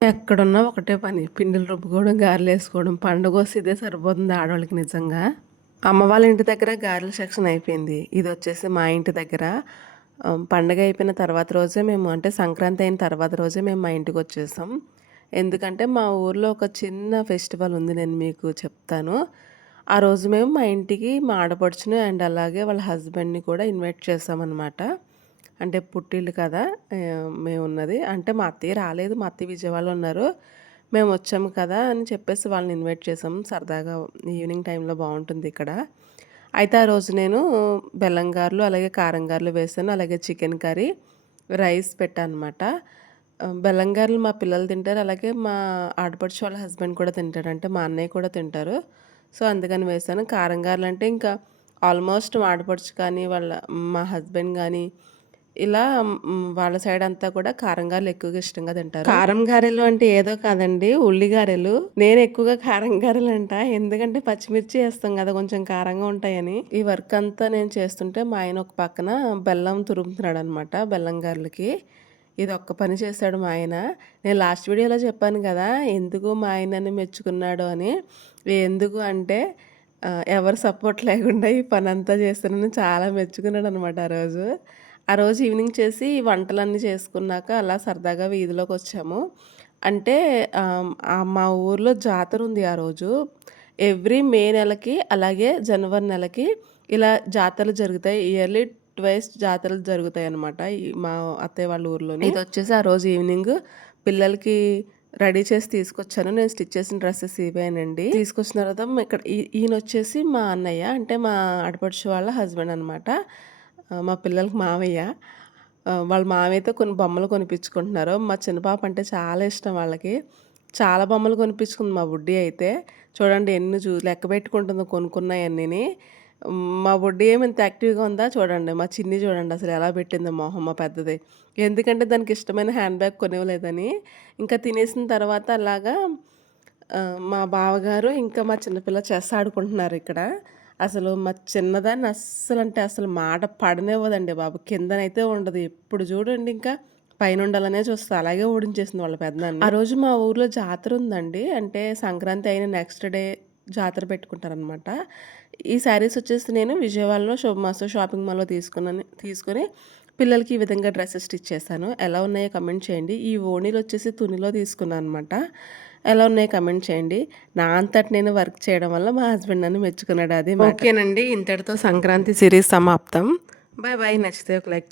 ఎక్కడున్నా ఒకటే పని. పిండిలు రుబ్బుకోవడం, గారెలేసుకోవడం. పండగొస్తే ఇదే సరిపోతుంది ఆడోళ్ళకి నిజంగా. అమ్మ వాళ్ళ ఇంటి దగ్గర గారెల సెక్షన్ అయిపోయింది. ఇదొచ్చేసి మా ఇంటి దగ్గర పండగ అయిపోయిన తర్వాత రోజే మేము అంటే సంక్రాంతి అయిన తర్వాత రోజే మేము మా ఇంటికొచ్చేసాం. ఎందుకంటే మా ఊర్లో ఒక చిన్న ఫెస్టివల్ ఉంది. నేను మీకు చెప్తాను. ఆ రోజు మేము మా ఇంటికి మా ఆడపడుచుని అండ్ అలాగే వాళ్ళ హస్బెండ్‌ని కూడా ఇన్వైట్ చేసామనమాట. అంటే పుట్టిల్లు కదా మేమున్నది. అంటే మా అత్తయ్య రాలేదు. మా అత్తయ్య విజయవాడలో ఉన్నారు. మేమొచ్చాము కదా అని చెప్పేసి వాళ్ళని ఇన్వైట్ చేసాం. సరదాగా ఈవినింగ్ టైంలో బావుంటుందిక్కడ. అయితే ఆ రోజు నేను బెల్లం గారెలు, అలాగే కారం గారెలు వేశాను. అలాగే చికెన్ కర్రీ, రైస్ పెట్టాననమాట. బెల్లం గారెలు మా పిల్లలు తింటారు. అలాగే మా ఆడపడుచు వాళ్ళ హస్బెండ్ కూడా తింటారు. అంటే మా అన్నయ్య కూడా తింటారు. సో, అందుకని వేశాను. కారం గారెలంటే ఇంకా ఆల్మోస్ట్ మా ఆడపడుచు కానీ, మా హస్బెండ్ గానీ ఇలా వాళ్ళ సైడ్ అంతా కూడా కారం గారెలు ఎక్కువగా ఇష్టంగా తింటారు. కారం గారెలు అంటే ఏదో కాదండి, ఉల్లి గారెలు. నేను ఎక్కువగా కారం గారెలు అంట. ఎందుకంటే పచ్చిమిర్చి వేస్తాం కదా, కొంచెం కారంగా ఉంటాయని. ఈ వర్క్ అంతా నేను చేస్తుంటే మా ఆయన ఒక పక్కన బెల్లం తురుముతున్నాడు అనమాట బెల్లం గారెలకి. ఇది ఒక్క పని చేశాడు మా ఆయన. నేను లాస్ట్ వీడియోలో చెప్పాను కదా ఎందుకు మా ఆయనని మెచ్చుకున్నాడు అని. ఎందుకు అంటే ఎవరు సపోర్ట్ లేకుండా ఈ పని అంతా చేస్తానని చాలా మెచ్చుకున్నాడు అనమాట ఆ రోజు. ఆ రోజు ఈవినింగ్ చేసి వంటలన్నీ చేసుకున్నాక అలా సరదాగా వీధిలోకొచ్చాము. అంటే మా ఊర్లో జాతరుంది ఆ రోజు. ఎవ్రీ మే నెలకి, అలాగే జనవరి నెలకి ఇలా జాతరలు జరుగుతాయి. ఇయర్లీ ట్వైస్ జాతరలు జరుగుతాయనమాట. మా అత్తయ్య వాళ్ళ ఊర్లోని. ఇదొచ్చేసి ఆ రోజు ఈవినింగ్ పిల్లలకి రెడీ చేసి తీసుకొచ్చాను. నేను స్టిచ్ చేసిన డ్రెసెస్ ఇవేనండి. తీసుకొచ్చిన తర్వాత ఇక్కడ ఈయనొచ్చేసి మా అన్నయ్య, అంటే మా ఆడపడుచు వాళ్ళ హస్బెండ్ అనమాట. మా పిల్లలకి మావయ్య. వాళ్ళ మావయ్యతో కొన్ని బొమ్మలు కొనిపించుకుంటున్నారు. మా చిన్న పాప అంటే చాలా ఇష్టం వాళ్ళకి. చాలా బొమ్మలు కొనిపించుకుంది మా బుడ్డి అయితే. చూడండి ఎన్ని లెక్క పెట్టుకుంటుందో కొనుక్కున్నయన్నీని. మా బుడ్డి ఏమి ఇంత యాక్టివ్‌గా ఉందా చూడండి. మా చిన్ని చూడండి అసలు ఎలా పెట్టిందో మొహం మా పెద్దది. ఎందుకంటే దానికి ఇష్టమైన హ్యాండ్ బ్యాగ్ కొనివ్వలేదని. ఇంకా తినేసిన తర్వాత అలాగా మా బావగారు ఇంకా మా చిన్నపిల్ల చెస్ ఆడుకుంటున్నారు ఇక్కడ. అసలు మా చిన్నదాన్ని అస్సలంటే అసలు మాట పడనివ్వదండి బాబు. కిందనైతే ఉండదు. ఎప్పుడు చూడండి ఇంకా పైనుండాలనే చూస్తది. అలాగే ఓడించేసింది వాళ్ళ పెదనాన్ని. ఆ రోజు మా ఊర్లో జాతర ఉందండి. అంటే సంక్రాంతి అయిన నెక్స్ట్ డే జాతర పెట్టుకుంటారనమాట. ఈ శారీస్ వచ్చేసి నేను విజయవాడలో మస్తు షాపింగ్ మాల్‌లో తీసుకొని పిల్లలకి ఈ విధంగా డ్రెసెస్ స్టిచ్ చేశాను. ఎలా ఉన్నాయో కమెంట్ చేయండి. ఈ ఓణీలు వచ్చేసి తునిలో తీసుకున్నాను అనమాట. ఎలా ఉన్నాయో కమెంట్ చేయండి. నా అంతట నేను వర్క్ చేయడం వల్ల మా హస్బెండ్ నన్ను మెచ్చుకున్నాడు. అది ఓకేనండి. ఇంతటితో సంక్రాంతి సిరీస్ సమాప్తం. Bye bye. నచ్చితే ఒక లైక్